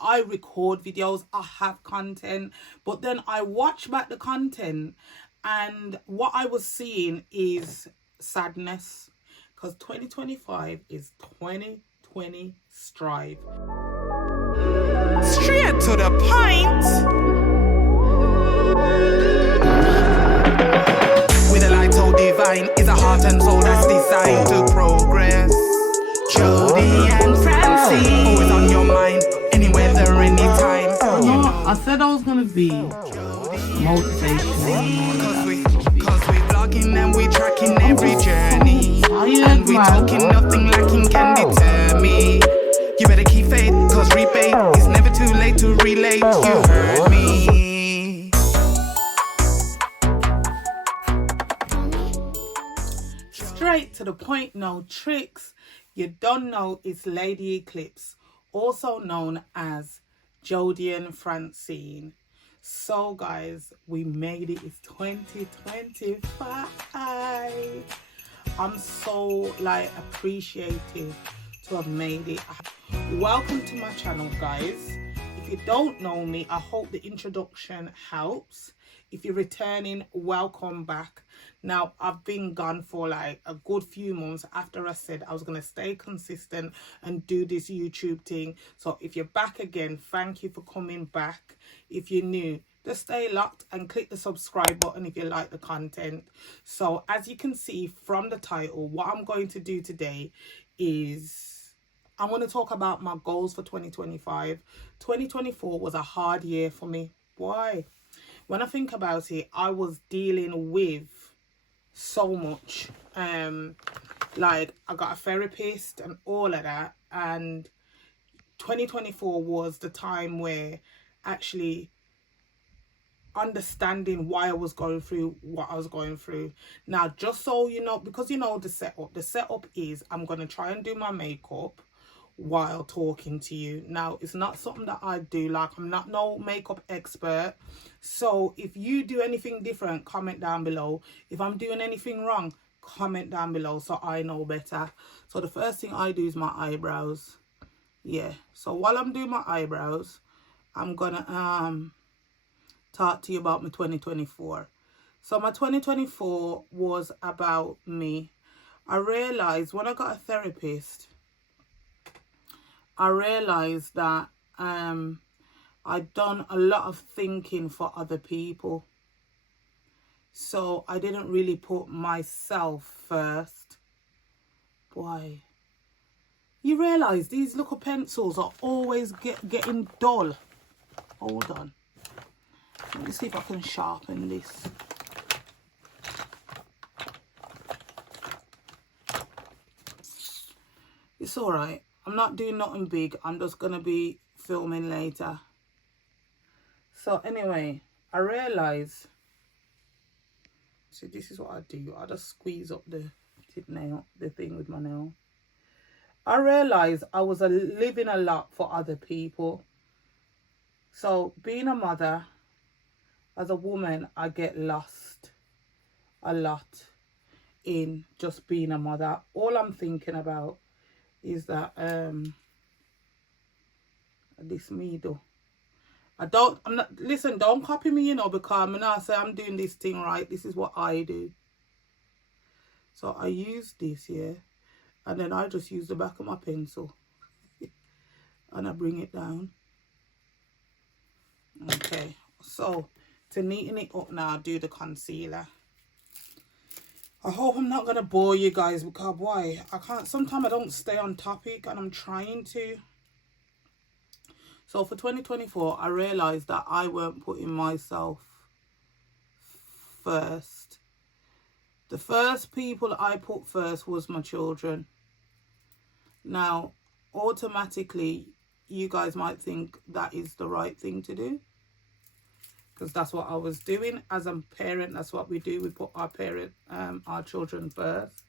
I record videos, I have content, but then I watch back the content, and what I was seeing is sadness, because 2025 is 2020 strive. Straight to the point. With a light so divine, is a heart and soul that's designed to progress. Jody and Francie, always on your mind, any weather, anytime. I said I was gonna be motivational. Cause we vlogging and we tracking every journey. And we talking, nothing lacking can deter me. You better keep faith, cause rebate is never too late to relate. You heard me. Straight to the point, no tricks. You don't know it's Lady Eclipse, also known as Jody and Francine. So guys, we made it. It's 2025. I'm so appreciative to have made it. Welcome to my channel, guys. If you don't know me, I hope the introduction helps. If you're returning, welcome back. Now, I've been gone for a good few months after I said I was going to stay consistent and do this YouTube thing. So if you're back again, thank you for coming back. If you're new, just stay locked and click the subscribe button if you like the content. So as you can see from the title, what I'm going to do today is I'm going to talk about my goals for 2025. 2024 was a hard year for me. Why? When I think about it, I was dealing with so much. I got a therapist and all of that. And 2024 was the time where actually understanding why I was going through what I was going through. Now, just so you know, because you know the setup is I'm going to try and do my makeup while talking to you. Now, it's not something that I do, I'm not no makeup expert. So if you do anything different, comment down below. If I'm doing anything wrong, comment down below so I know better. So the first thing I do is my eyebrows. Yeah, so while I'm doing my eyebrows, I'm gonna talk to you about my 2024. So my 2024 was about me. I realized when I got a therapist, I realized that I'd done a lot of thinking for other people. So I didn't really put myself first. Boy, you realize these little pencils are always getting dull. Hold on. Let me see if I can sharpen this. It's all right. I'm not doing nothing big. I'm just going to be filming later. So anyway, I realized, see, this is what I do. I just squeeze up the tip nail, the thing with my nail. I realized I was living a lot for other people. So being a mother, as a woman, I get lost a lot in just being a mother. All I'm thinking about is that this me though. I'm not, listen, don't copy me, because I'm not say I'm doing this thing right. This is what I do. So I use this here, and then I just use the back of my pencil and I bring it down. Okay, so to neaten it up now, I'll do the concealer. I hope I'm not gonna bore you guys, because boy, I can't, sometimes I don't stay on topic, and I'm trying to. So for 2024, I realized that I weren't putting myself first. The first people I put first was my children. Now, automatically, you guys might think that is the right thing to do, because that's what I was doing as a parent. That's what we do. We put our children first.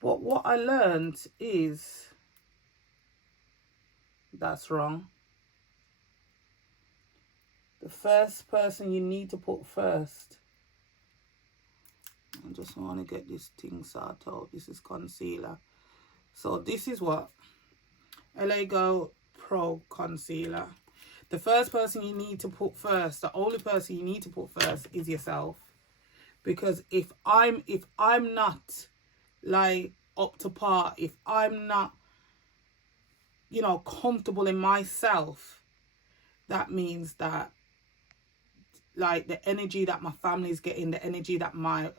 But what I learned is that's wrong. The first person you need to put first. I just want to get this thing sorted out. This is concealer. So this is what LA Girl Pro Concealer. The first person you need to put first, the only person you need to put first is yourself. Because if I'm not like up to par, if I'm not, you know, comfortable in myself, that means that like the energy that my family is getting, the energy that my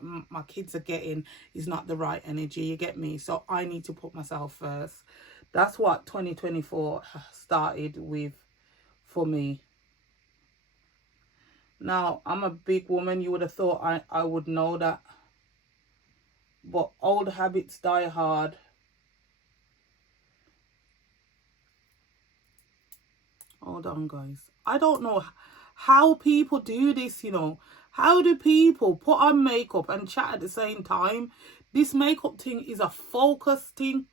kids are getting is not the right energy, you get me? So I need to put myself first. That's what 2024 started with for me. Now, I'm a big woman. You would have thought I would know that. But old habits die hard. Hold on, guys. I don't know how people do this, you know. How do people put on makeup and chat at the same time? This makeup thing is a focus thing.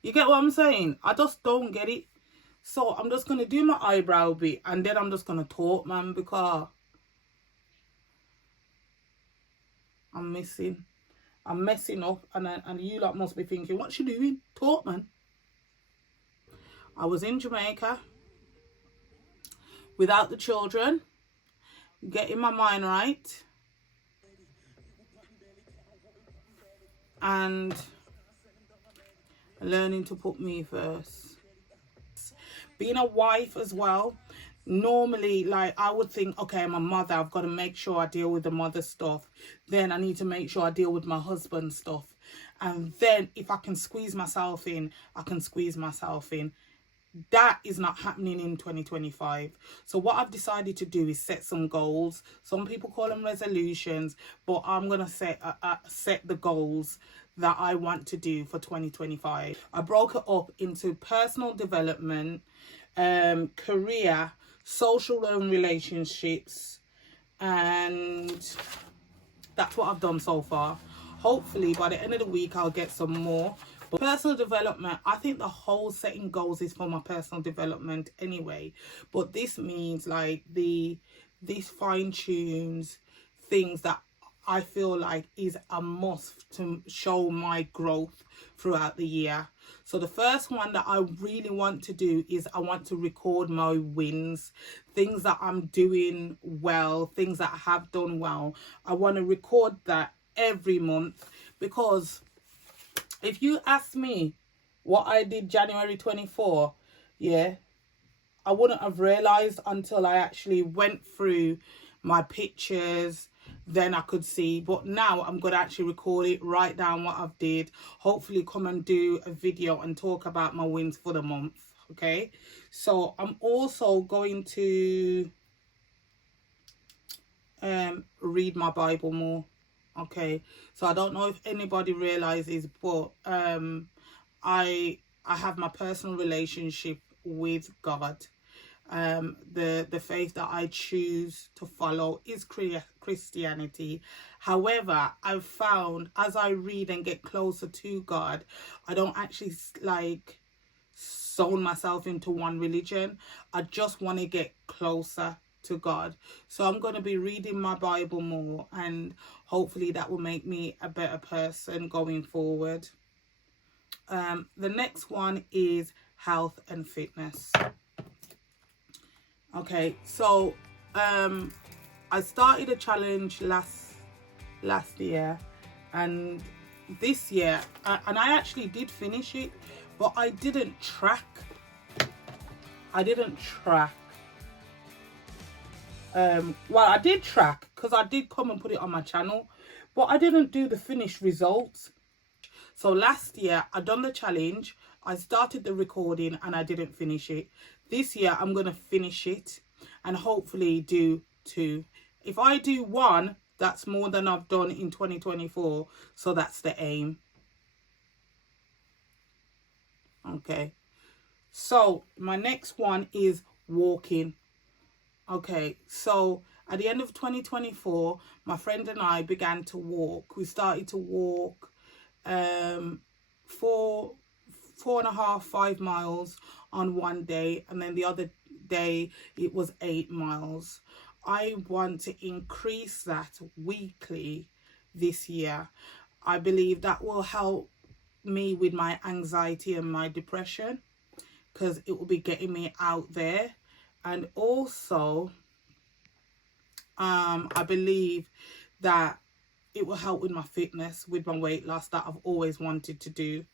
You get what I'm saying? I just don't get it. So I'm just going to do my eyebrow bit and then I'm just going to talk, man, because I'm messing up, and you lot must be thinking, what's she doing? Talk, man. I was in Jamaica without the children, getting my mind right, and learning to put me first. Being a wife as well, normally, like, I would think, okay, I'm a mother, I've got to make sure I deal with the mother stuff. Then I need to make sure I deal with my husband stuff. And then if I can squeeze myself in, I can squeeze myself in. That is not happening in 2025. So what I've decided to do is set some goals. Some people call them resolutions, but I'm going to set the goals that I want to do for 2025. I broke it up into personal development, career, social and relationships, and that's what I've done so far. Hopefully by the end of the week I'll get some more. But personal development, I think the whole setting goals is for my personal development anyway. But this means like this fine tunes things that I feel like is a must to show my growth throughout the year. So the first one that I really want to do is I want to record my wins, things that I'm doing well, things that I have done well. I want to record that every month, because if you ask me what I did January 24, yeah, I wouldn't have realized until I actually went through my pictures. Then I could see. But now I'm going to actually record it, write down what I've did. Hopefully come and do a video and talk about my wins for the month. Okay. So I'm also going to read my Bible more. Okay. So I don't know if anybody realizes, but I have my personal relationship with God. The faith that I choose to follow is Christianity. However, I've found as I read and get closer to God, I don't actually like zone myself into one religion. I just want to get closer to God. So I'm going to be reading my Bible more, and hopefully that will make me a better person going forward. The next one is health and fitness. Okay, so I started a challenge last year, and this year, and I actually did finish it, but I didn't track. Well, I did track because I did come and put it on my channel, but I didn't do the finished results. So last year I done the challenge, I started the recording, and I didn't finish it. This year I'm going to finish it and hopefully do 2. If I do 1, that's more than I've done in 2024. So that's the aim. Okay. So my next one is walking. Okay. So at the end of 2024, my friend and I began to walk. We started to walk 4.5-5 miles on one day, and then the other day it was 8 miles. I want to increase that weekly this year. I believe that will help me with my anxiety and my depression, because it will be getting me out there. And also I believe that it will help with my fitness, with my weight loss that I've always wanted to do.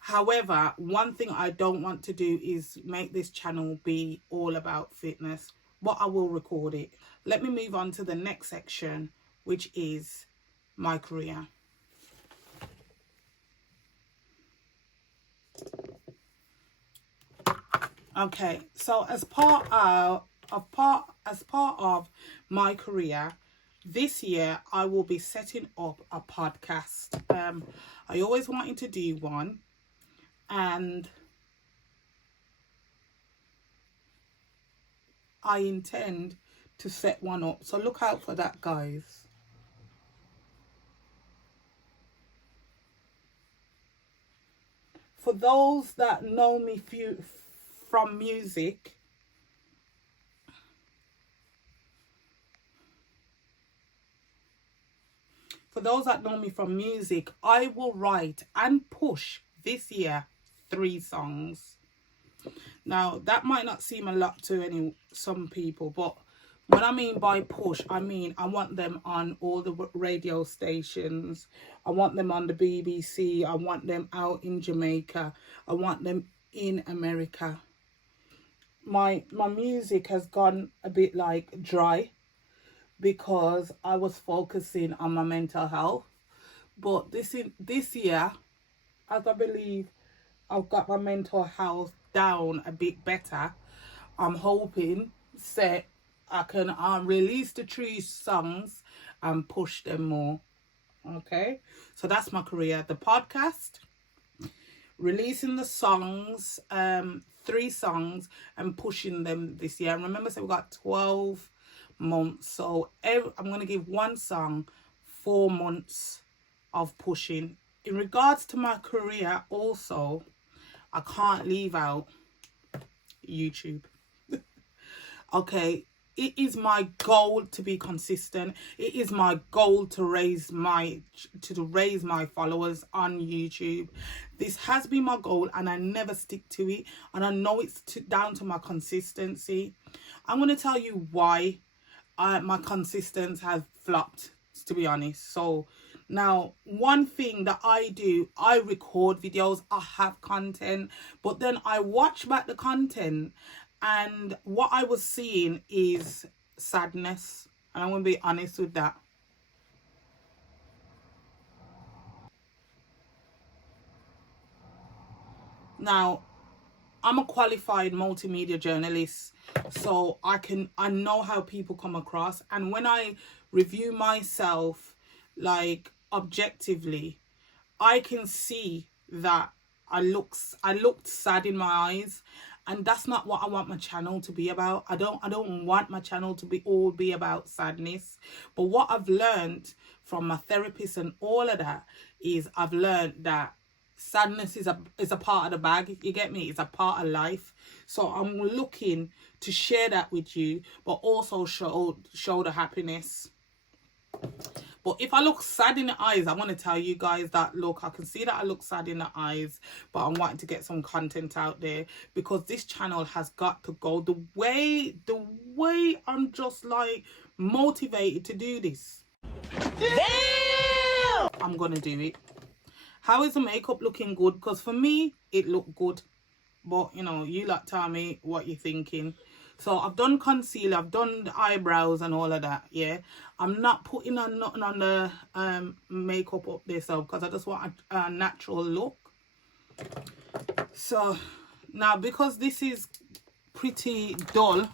However, one thing I don't want to do is make this channel be all about fitness, but I will record it. Let me move on to the next section, which is my career. Okay, so as part of my career, this year I will be setting up a podcast. I always wanted to do one, and I intend to set one up. So look out for that, guys. For those that know me from music, I will write and push this year 3 songs. Now, that might not seem a lot to some people, but what I mean by push, I mean I want them on all the radio stations. I want them on the BBC. I want them out in Jamaica. I want them in America. My music has gone a bit like dry because I was focusing on my mental health. But this year, as I believe I've got my mental health down a bit better, I'm hoping I can release the 3 songs and push them more. Okay, so that's my career: the podcast, releasing the songs, 3 songs, and pushing them this year. And remember, so we've got 12 months, so I'm going to give 1 song 4 months of pushing. In regards to my career also, I can't leave out YouTube. Okay, it is my goal to be consistent. It is my goal to raise my followers on YouTube. This has been my goal, and I never stick to it, and I know it's down to my consistency. I'm going to tell you why my consistency has flopped, to be honest. So now, one thing that I do, I record videos, I have content, but then I watch back the content, and what I was seeing is sadness, and I'm going to be honest with that. Now, I'm a qualified multimedia journalist, so I know how people come across, and when I review myself like objectively, I can see that I looked sad in my eyes, and that's not what I want my channel to be about. I don't want my channel to be about sadness. But what I've learned from my therapist and all of that is I've learned that sadness is a part of the bag. You get me? It's a part of life. So I'm looking to share that with you, but also show the happiness. But if I look sad in the eyes, I want to tell you guys that, look, I can see that I look sad in the eyes, but I'm wanting to get some content out there, because this channel has got to go. The way I'm just like motivated to do this, damn, I'm gonna do it. How is the makeup looking? Good? Because for me, it looked good. But, you know, you lot tell me what you're thinking. So I've done concealer, I've done the eyebrows and all of that, yeah. I'm not putting on nothing on the makeup up there, so because I just want a natural look. So now, because this is pretty dull,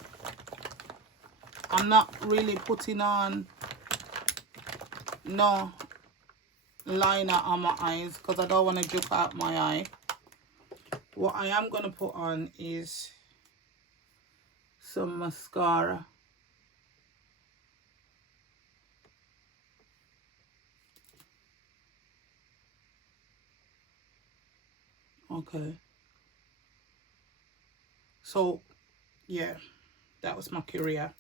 I'm not really putting on no liner on my eyes, because I don't want to juke out my eye. What I am going to put on is some mascara. Okay. So, yeah, that was my career.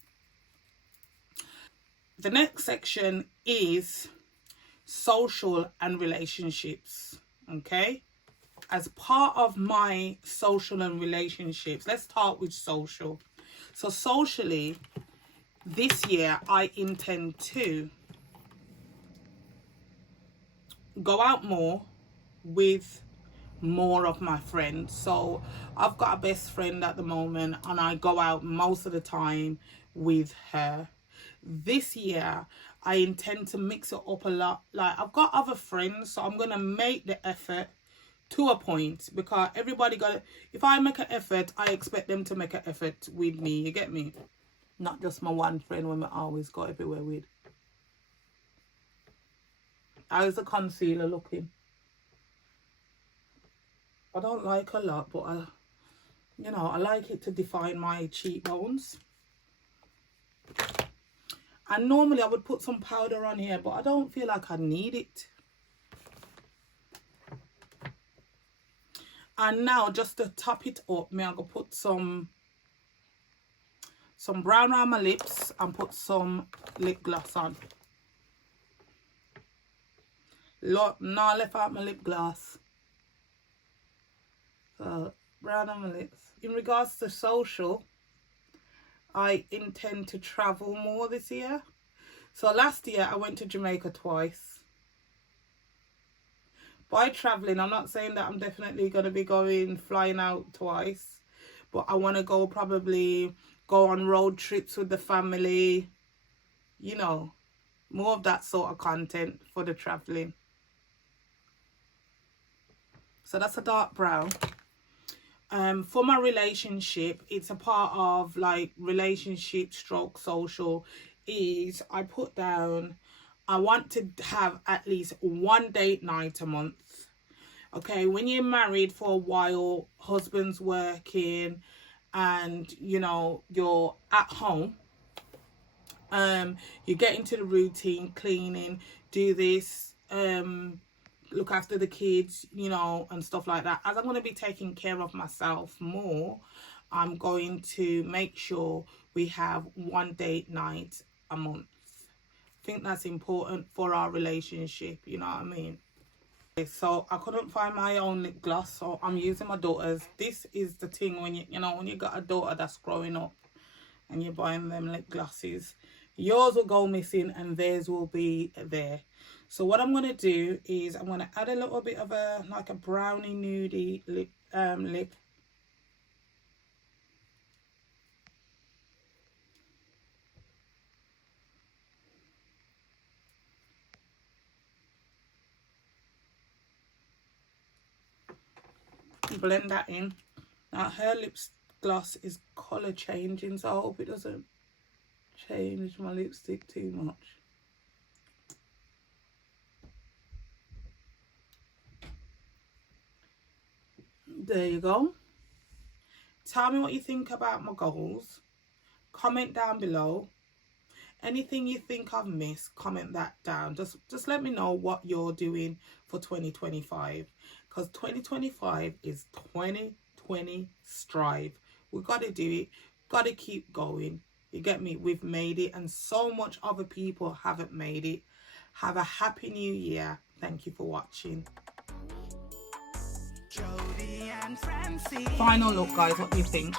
The next section is social and relationships. Okay. as part of my social and relationships, let's start with social. So socially, this year I intend to go out more with more of my friends. So I've got a best friend at the moment and I go out most of the time with her. This year I intend to mix it up a lot. Like, I've got other friends, so I'm gonna make the effort to a point, because everybody got it. If I make an effort, I expect them to make an effort with me. You get me? Not just my one friend when I always go everywhere with. How's the concealer looking? I don't like a lot, but I like it to define my cheekbones. And normally I would put some powder on here, but I don't feel like I need it. And now, just to top it up, I'm gonna put some brown around my lips and put some lip gloss on. Look, now left out my lip gloss. So, brown on my lips. In regards to social, I intend to travel more this year. So last year I went to Jamaica twice. By traveling, I'm not saying that I'm definitely going to be flying out twice, but I want to probably go on road trips with the family, more of that sort of content for the traveling. So that's a dark brown. For my relationship, it's a part of like relationship stroke social, is I put down, I want to have at least one date night a month. Okay, when you're married for a while, husband's working and you're at home, you get into the routine, cleaning, do this, look after the kids, and stuff like that. As I'm going to be taking care of myself more, I'm going to make sure we have one date night a month. I think that's important for our relationship, you know what I mean? Okay, so I couldn't find my own lip gloss, so I'm using my daughter's. This is the thing when when you got a daughter that's growing up and you're buying them lip glosses, yours will go missing and theirs will be there. So what I'm going to do is I'm going to add a little bit of a brownie nudie lip. Blend that in. Now her lips gloss is color changing, so I hope it doesn't change my lipstick too much. There you go. Tell me what you think about my goals. Comment down below. Anything you think I've missed, comment that down. Just let me know what you're doing for 2025, because 2025 is 2020 strive. We got to do it, got to keep going. You get me? We've made it, and so much other people haven't made it. Have a happy new year. Thank you for watching. Final look, guys, what do you think?